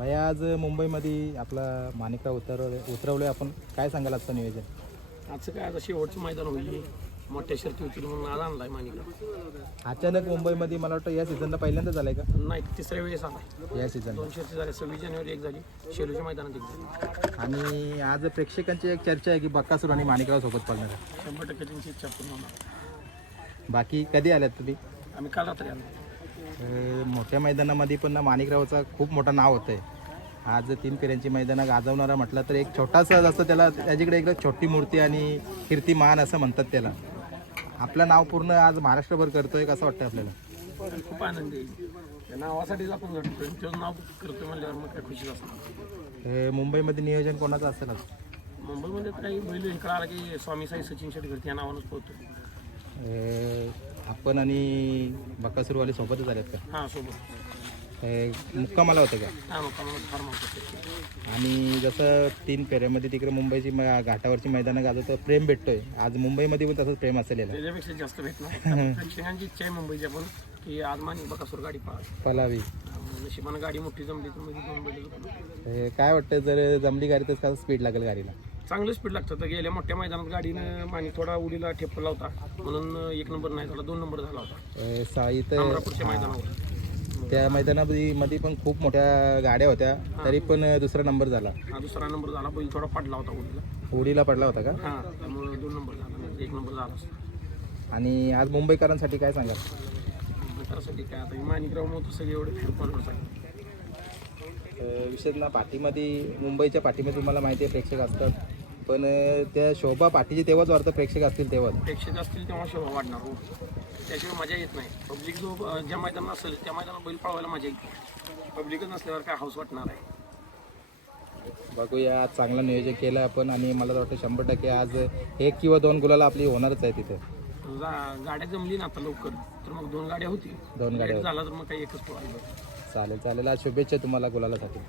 भैया आज मुंबईमध्ये आपला माणिकराव उतरवले उतरवले. आपण काय सांगाल आजचं नियोजन? आजचं काय? आता शेवटचं मैदान होईल. मोठ्या शर्ती होतील म्हणून आज आणलाय मानिका अचानक मुंबईमध्ये मला वाटतं या सीझनला पहिल्यांदा झालंय का? नाही तिसऱ्या वेळेस आलाय. या सीझनला दोन शर्ती झाल्या. सव्वीस जानेवारी एक झाली. शेलूच्या मैदानात एक झाली. आणि आज प्रेक्षकांची एक चर्चा आहे की बक्कासूर आणि माणिकराव सोबत पडणार. शंभर टक्के त्यांची इच्छा पूर्ण होणार. बाकी कधी आल्यात तुम्ही? आम्ही काल रात्री आलो. मोठ्या मैदानामध्ये पण ना माणिकरावचा खूप मोठं नाव होतं आहे आज तीन फेऱ्यांची मैदानं गाजवणारा म्हटलं तर एक छोटासा जसं त्याला त्याच्याकडे एक छोटी मूर्ती आणि कीर्तिमान असं म्हणतात त्याला. आपलं नाव पूर्ण आज महाराष्ट्रभर करतोय कसं वाटतं आपल्याला? खूप आनंद नावासाठीच आपण घडतोय तेच नाव करतोय म्हणल्यावर मग काय खुशीच असणार? अं, मुंबईमध्ये नियोजन कोणाचं असेल आज? मुंबईमध्ये काही बैल इकडं आला की स्वामी साई सचिन शेटकर या नावानंच पोहतो अं, आपण आणि बक्कासूरवाले सोबतच आलेत का? हां सोबत. मुक्कामाला होतं का? हां फार आणि जसं तीन फेऱ्यामध्ये तिकडे मुंबईची म- घाटावरची मैदानं गाजवतं प्रेम भेटतोय. आज मुंबईमध्ये पण तसंच प्रेम असेल याला. त्याच्यापेक्षा जास्त भेटणार. प्रेक्षकांची इच्छा आहे की बकासूर गाडी पाहा पलावी नशिबानं गाडी मोठी जमली तर मध्ये दोन बैल हे काय वाटतं जर जमली गाडी तर स्पीड लागेल गाडीला? चांगलं स्पीड लागतं तर गेल्या मोठ्या मैदानात गाडीनं मानिक थोडा उडीला ठेपला होता. म्हणून एक नंबर नाही झाला दोन नंबर झाला होता. अं, सा इथं अमरापूरच्या मैदानावर. त्या मैदानामध्ये मध्ये पण खूप मोठ्या गाड्या होत्या. तरी पण दुसरा नंबर झाला. हा दुसरा नंबर झाला बैल थोडा पडला होता उडीला. उडीला पडला होता का? हां त्यामुळे दोन नंबर झाला नाही एक नंबर झाला असता. आणि आज मुंबईकरांसाठी काय सांगाल? त्यासाठी काय आता मानिकराव मग सगळे एवढे फॅन फॉलोअर्स आहेत. विशेष ना पाठीमध्ये मुंबईच्या पाठीमध्ये तुम्हाला माहिती आहे प्रेक्षक असतात. पण त्या शोभा पाठीचे तेव्हाच वाटतं प्रेक्षक असतील तेव्हाच. प्रेक्षक असतील तेव्हा शोभा वाढणार हो. त्याशिवाय मजा येत नाही. पब्लिक जो ज्या मैदानात असेल त्या मैदानात बैल पळवायला मजा येते पब्लिकच नसल्यावर काय हाऊस वाटणार आहे? बघूया आज चांगलं नियोजन केलं आपण आणि मला तर वाटतं शंभर टक्के आज एक किंवा दोन गुलाला आपली होणारच आहे तिथं. गाड्या जमली ना आता लवकर तर मग दोन गाड्या होती. दोन गाड्या झाला तर मग काही एकच पळायला. चालेल चालेल. आज शुभेच्छा तुम्हाला गुलालासाठी.